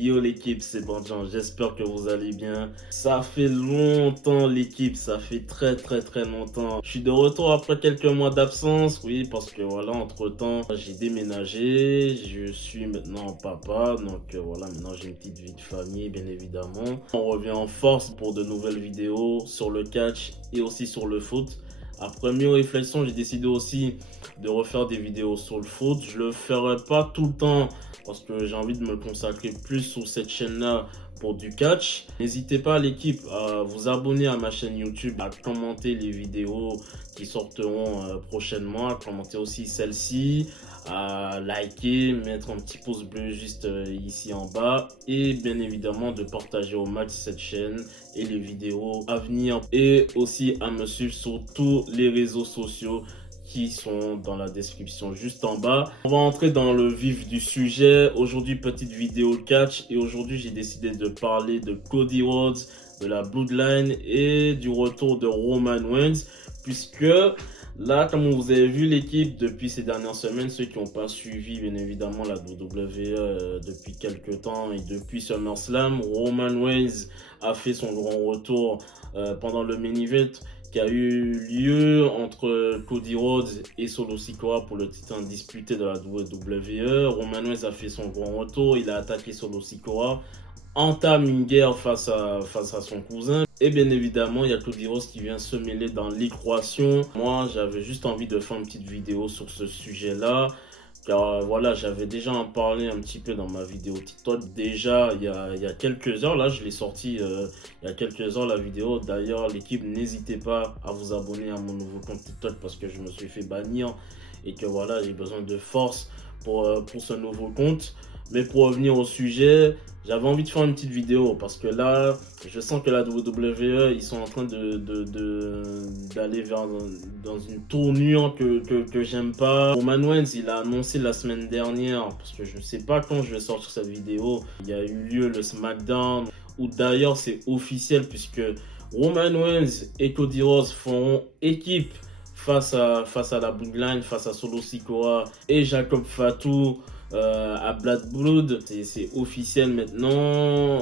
Yo l'équipe, c'est Bandjan, j'espère que vous allez bien. Ça fait longtemps l'équipe, ça fait très longtemps. Je suis de retour après quelques mois d'absence, oui, parce que voilà, entre-temps, j'ai déménagé, je suis maintenant papa, donc voilà, maintenant j'ai une petite vie de famille, bien évidemment. On revient en force pour de nouvelles vidéos sur le catch et aussi sur le foot. Après mieux réflexion, j'ai décidé aussi de refaire des vidéos sur le foot. Je le ferai pas tout le temps parce que j'ai envie de me consacrer plus sur cette chaîne-là pour du catch. N'hésitez pas l'équipe à vous abonner à ma chaîne YouTube, à commenter les vidéos qui sortiront prochainement, à commenter aussi celle-ci, à liker, mettre un petit pouce bleu juste ici en bas et bien évidemment de partager au max cette chaîne et les vidéos à venir et aussi à me suivre sur tous les réseaux sociaux qui sont dans la description juste en bas. On va entrer dans le vif du sujet. Aujourd'hui, petite vidéo catch et aujourd'hui, j'ai décidé de parler de Cody Rhodes, de la Bloodline et du retour de Roman Reigns puisque là, comme vous avez vu l'équipe depuis ces dernières semaines, ceux qui n'ont pas suivi bien évidemment la WWE depuis quelques temps et depuis SummerSlam, Roman Reigns a fait son grand retour pendant le main event qui a eu lieu entre Cody Rhodes et Solo Sikoa pour le titre indisputé de la WWE. Roman Reigns a fait son grand retour, il a attaqué Solo Sikoa, entame une guerre face à son cousin. Et bien évidemment, il y a Cody Rhodes qui vient se mêler dans l'équation. Moi, j'avais juste envie de faire une petite vidéo sur ce sujet-là. Car voilà, j'avais déjà en parlé un petit peu dans ma vidéo TikTok. Déjà, il y a quelques heures, là, je l'ai sorti il y a quelques heures la vidéo. D'ailleurs, l'équipe, n'hésitez pas à vous abonner à mon nouveau compte TikTok parce que je me suis fait bannir et que voilà, j'ai besoin de force pour ce nouveau compte. Mais pour revenir au sujet, j'avais envie de faire une petite vidéo parce que là, je sens que la WWE, ils sont en train d'aller vers dans une tournure que j'aime pas. Roman Reigns, il a annoncé la semaine dernière, parce que je ne sais pas quand je vais sortir cette vidéo, il y a eu lieu le SmackDown, où d'ailleurs c'est officiel puisque Roman Reigns et Cody Rhodes feront équipe face à la Bloodline, face à Solo Sikoa et Jacob Fatu. À Blood Blood, c'est officiel maintenant.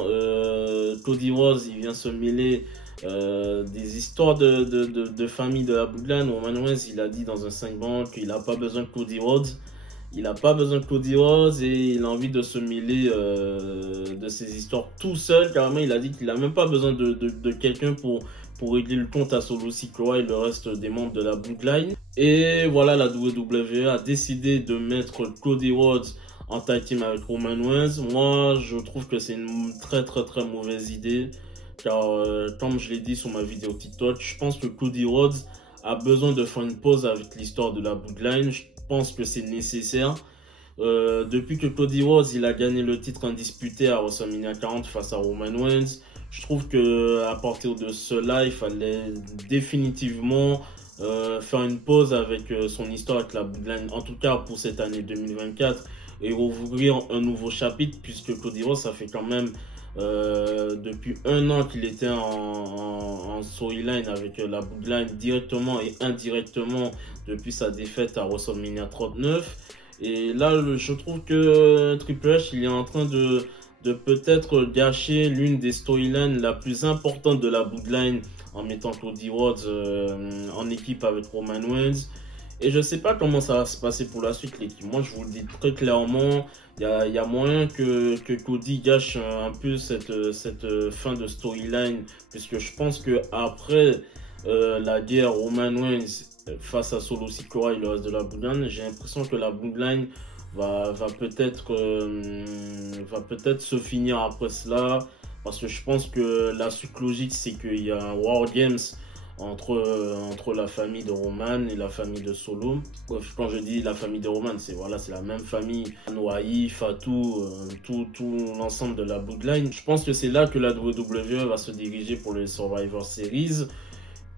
Cody Rhodes, il vient se mêler des histoires de famille de la Bloodline. Roman Reigns, il a dit dans un 5 bancs qu'il n'a pas besoin de Cody Rhodes. Il n'a pas besoin de Cody Rhodes et il a envie de se mêler de ces histoires tout seul. Carrément, il a dit qu'il n'a même pas besoin de quelqu'un pour régler le compte à Solo Sikoa et le reste des membres de la Bloodline. Et voilà, la WWE a décidé de mettre Cody Rhodes en tag team avec Roman Reigns. Moi, je trouve que c'est une très mauvaise idée. Car comme je l'ai dit sur ma vidéo TikTok, je pense que Cody Rhodes a besoin de faire une pause avec l'histoire de la Bloodline. Je pense que c'est nécessaire. Depuis que Cody Rhodes il a gagné le titre indisputé à WrestleMania 40 face à Roman Reigns, je trouve que à partir de cela, il fallait définitivement faire une pause avec son histoire avec la Bloodline, en tout cas pour cette année 2024, et rouvrir un nouveau chapitre, puisque Cody Rhodes, ça fait quand même depuis un an qu'il était en storyline avec la Bloodline directement et indirectement depuis sa défaite à WrestleMania 39. Et là, je trouve que Triple H, il est en train de peut-être gâcher l'une des storylines la plus importante de la Bloodline en mettant Cody Rhodes en équipe avec Roman Reigns. Et je sais pas comment ça va se passer pour la suite, l'équipe. Moi, je vous le dis très clairement, il y a moyen que Cody gâche un peu cette fin de storyline, puisque je pense que après la guerre Roman Reigns face à Solo Sikoa et le reste de la Bloodline, j'ai l'impression que la Bloodline va peut-être se finir après cela, parce que je pense que la suite logique c'est qu'il y a un War Games entre la famille de Roman et la famille de Solo. Quand je dis la famille de Roman, c'est voilà, c'est la même famille, Anoa'i, Fatou, tout l'ensemble de la Bloodline. Je pense que c'est là que la WWE va se diriger pour le Survivor Series.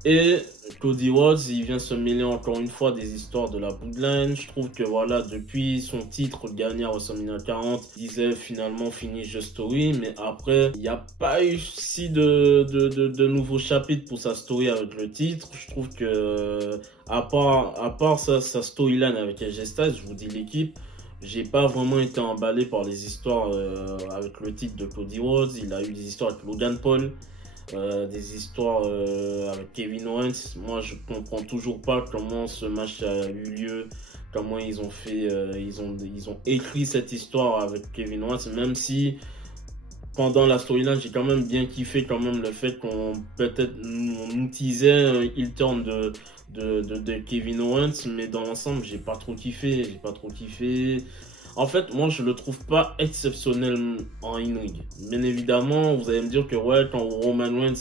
Et Cody Rhodes, il vient se mêler encore une fois des histoires de la Bloodline. Je trouve que voilà, depuis son titre gagné à WrestleMania 40, il disait finalement finish the story. Mais après, il n'y a pas eu si de nouveaux chapitres pour sa story avec le titre. Je trouve que, à part sa storyline avec AJ Styles, je vous dis l'équipe, j'ai pas vraiment été emballé par les histoires avec le titre de Cody Rhodes. Il a eu des histoires avec Logan Paul, des histoires avec Kevin Owens. Moi, je comprends toujours pas comment ce match a eu lieu, comment ils ont fait, ils ont écrit cette histoire avec Kevin Owens, même si pendant la storyline, j'ai quand même bien kiffé quand même le fait qu'on peut-être on utilisait un heel turn de Kevin Owens, mais dans l'ensemble, j'ai pas trop kiffé. En fait, moi, je le trouve pas exceptionnel en in-ring. Bien évidemment, vous allez me dire que ouais, quand Roman Reigns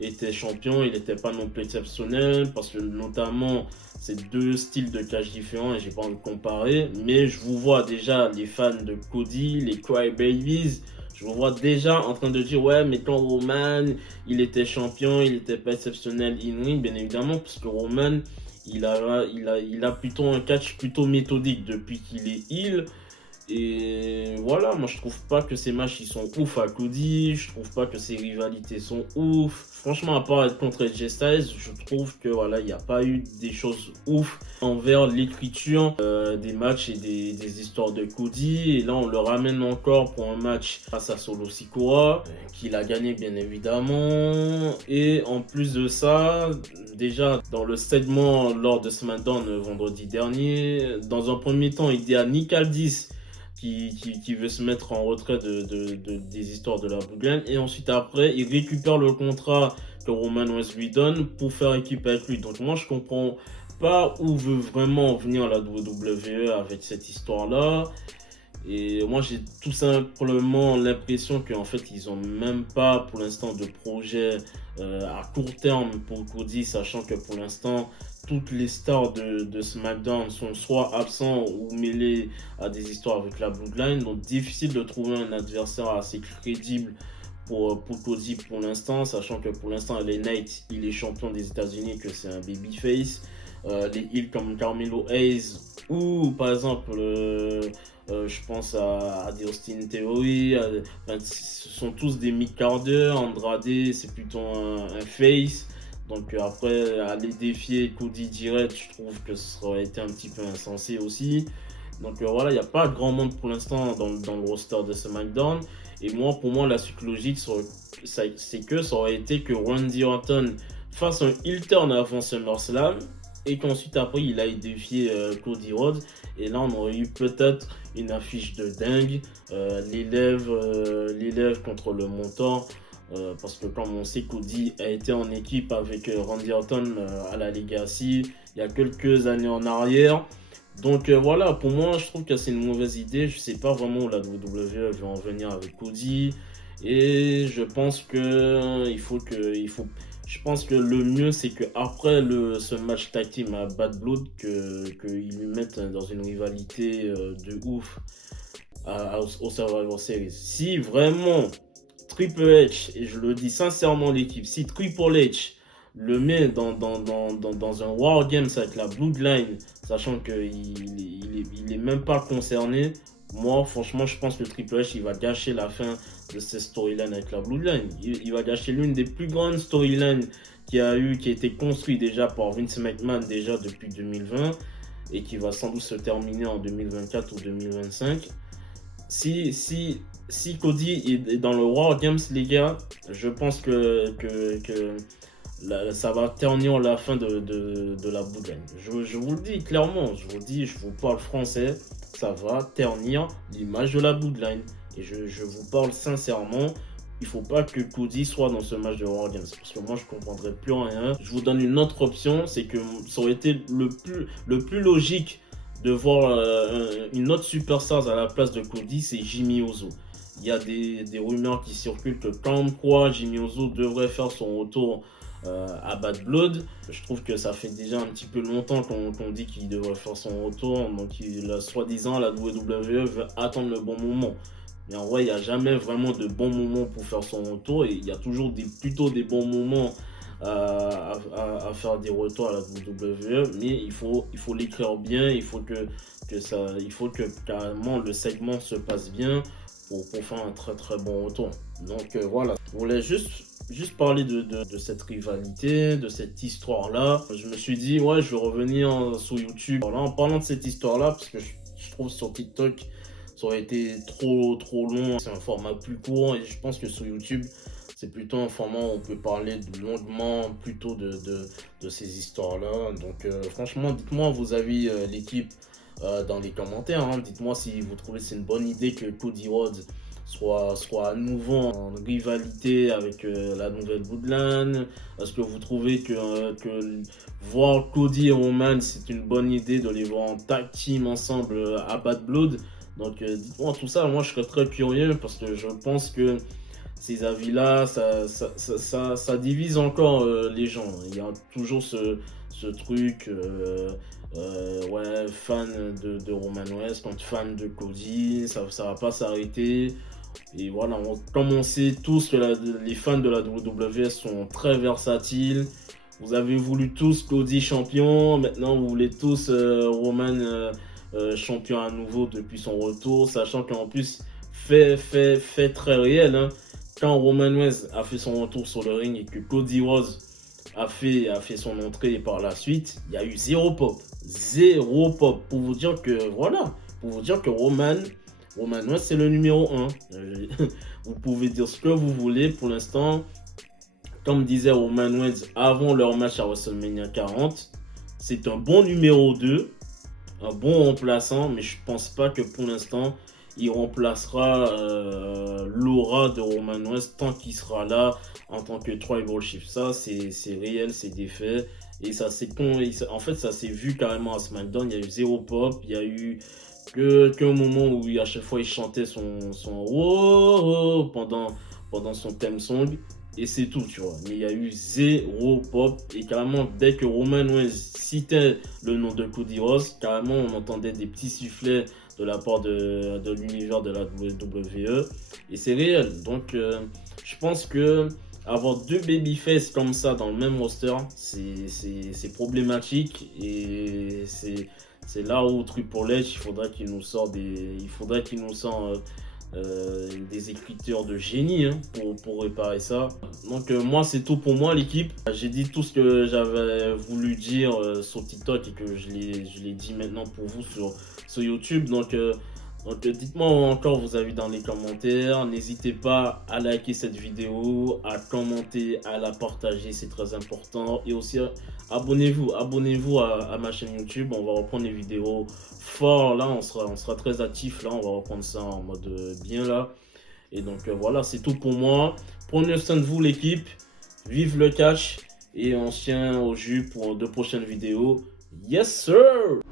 était champion, il n'était pas non plus exceptionnel, parce que notamment, c'est deux styles de catch différents et j'ai pas envie de comparer. Mais je vous vois déjà, les fans de Cody, les Crybabies, je vous vois déjà en train de dire ouais, mais quand Roman, il était champion, il n'était pas exceptionnel in-ring, bien évidemment, parce que Roman, il a plutôt un catch plutôt méthodique depuis qu'il est heel. Et voilà, moi je trouve pas que ces matchs ils sont ouf à Cody, je trouve pas que ces rivalités sont ouf. Franchement, à part être contre AJ Styles, je trouve que voilà, il n'y a pas eu des choses ouf envers l'écriture des matchs et des histoires de Cody. Et là, on le ramène encore pour un match face à Solo Sikoa, qu'il a gagné bien évidemment. Et en plus de ça, déjà dans le segment lors de SmackDown vendredi dernier, dans un premier temps, il dit à Nick Aldis qui veut se mettre en retrait des histoires de la Bloodline. Et ensuite, après, il récupère le contrat que Roman Reigns lui donne pour faire équipe avec lui. Donc, moi, je comprends pas où veut vraiment venir la WWE avec cette histoire-là. Et moi, j'ai tout simplement l'impression qu'en fait, ils ont même pas pour l'instant de projet à court terme pour Cody, sachant que pour l'instant, toutes les stars de SmackDown sont soit absents ou mêlés à des histoires avec la Bloodline. Donc, difficile de trouver un adversaire assez crédible pour Cody pour l'instant, sachant que pour l'instant, LA Knight, il est champion des États-Unis, que c'est un babyface. Les heels comme Carmelo Hayes ou par exemple je pense à des Austin Theory, enfin, ce sont tous des mid-carders. Andrade, c'est plutôt un face. Donc après, aller défier Cody direct, je trouve que ça aurait été un petit peu insensé aussi. Donc voilà, il n'y a pas grand monde pour l'instant dans le roster de SmackDown. Et moi, pour moi, la suite logique, c'est que ça aurait été que Randy Orton fasse un heel turn avant SummerSlam et qu'ensuite après il aille défier Cody Rhodes. Et là, on aurait eu peut-être une affiche de dingue, l'élève contre le montant. Parce que comme on sait, Cody a été en équipe avec Randy Orton à la Legacy il y a quelques années en arrière. Donc voilà, pour moi, je trouve que c'est une mauvaise idée. Je sais pas vraiment où la WWE veut en venir avec Cody. Et je pense que je pense que le mieux, c'est qu'après ce match tag team à Bad Blood, qu'ils lui mettent dans une rivalité de ouf au Survivor Series. Si vraiment Triple H, et je le dis sincèrement l'équipe, si Triple H le met dans un War Games avec la Bloodline, sachant qu'il est même pas concerné, moi franchement je pense que Triple H il va gâcher la fin de cette storyline avec la Bloodline. Il va gâcher l'une des plus grandes storylines qui a été construite déjà par Vince McMahon déjà depuis 2020 et qui va sans doute se terminer en 2024 ou 2025. Si Cody est dans le War Games, les gars, je pense que ça va ternir la fin de la Bloodline. Je vous le dis clairement, je vous parle français, ça va ternir l'image de la Bloodline. Et je vous parle sincèrement, il faut pas que Cody soit dans ce match de War Games, parce que moi je comprendrais plus rien. Je vous donne une autre option, c'est que ça aurait été le plus logique de voir une autre superstar à la place de Cody, c'est Jimmy Uso. Il y a des rumeurs qui circulent que comme quoi Jimmy Uso devrait faire son retour à Bad Blood. Je trouve que ça fait déjà un petit peu longtemps qu'on dit qu'il devrait faire son retour. Donc soi-disant la WWE veut attendre le bon moment. Mais en vrai, il n'y a jamais vraiment de bon moment pour faire son retour. Et il y a toujours plutôt des bons moments à faire des retours à la WWE, mais il faut l'écrire bien, il faut que carrément le segment se passe bien pour faire un très très bon retour. Donc voilà, je voulais juste parler de cette rivalité, de cette histoire-là. Je me suis dit, ouais, je vais revenir sur YouTube. Alors là, en parlant de cette histoire-là, parce que je trouve sur TikTok, ça aurait été trop long. C'est un format plus court et je pense que sur YouTube, c'est plutôt un format où on peut parler longuement plutôt de ces histoires-là. Donc franchement, dites-moi vos avis, l'équipe, dans les commentaires. Hein. Dites-moi si vous trouvez que c'est une bonne idée que Cody Rhodes soit à nouveau en rivalité avec la nouvelle Bloodline. Est-ce que vous trouvez que voir Cody et Roman, c'est une bonne idée de les voir en tag team ensemble à Bad Blood? Donc dites-moi tout ça, moi je serais très curieux parce que je pense que ces avis-là, ça divise encore les gens. Il y a toujours ce truc, ouais, fan de Roman Reigns contre fan de Cody, ça va pas s'arrêter. Et voilà, comme on sait tous que les fans de la WWE sont très versatiles, vous avez voulu tous Cody champion, maintenant vous voulez tous Roman champion à nouveau depuis son retour, sachant qu'en plus, fait très réel, hein. Quand Roman Reigns a fait son retour sur le ring et que Cody Rhodes a fait son entrée par la suite, il y a eu zéro pop. Zéro pop. Pour vous dire que, voilà, pour vous dire que Roman Reigns, c'est le numéro 1. Vous pouvez dire ce que vous voulez pour l'instant. Comme disait Roman Reigns avant leur match à WrestleMania 40, c'est un bon numéro 2, un bon remplaçant, mais je pense pas que pour l'instant, il remplacera l'aura de Roman Reigns tant qu'il sera là en tant que Tribal Chief. Ça, c'est réel, c'est des faits. Et ça, en fait, ça s'est vu carrément à SmackDown. Il y a eu zéro pop, il y a eu qu'un moment où à chaque fois il chantait son oh, pendant son theme song. Et c'est tout, tu vois. Mais il y a eu zéro pop. Et carrément, dès que Roman Reigns citait le nom de Cody Rhodes, carrément, on entendait des petits sifflets de la part de l'univers de la WWE. Et c'est réel. Donc, je pense que avoir deux babyface comme ça dans le même roster, c'est problématique. Et c'est là où Triple H, il faudrait qu'il nous sorte des écritures de génie, hein, pour réparer ça. Donc moi c'est tout pour moi l'équipe. J'ai dit tout ce que j'avais voulu dire sur TikTok et que je l'ai dit maintenant pour vous sur YouTube. Donc dites-moi encore vos avis dans les commentaires. N'hésitez pas à liker cette vidéo, à commenter, à la partager, c'est très important. Et aussi abonnez-vous à ma chaîne YouTube. On va reprendre les vidéos fort là, on sera très actif là, on va reprendre ça en mode bien là. Et donc voilà, c'est tout pour moi. Prenez soin de vous l'équipe. Vive le catch et on se tient au jus pour de prochaines vidéos. Yes sir!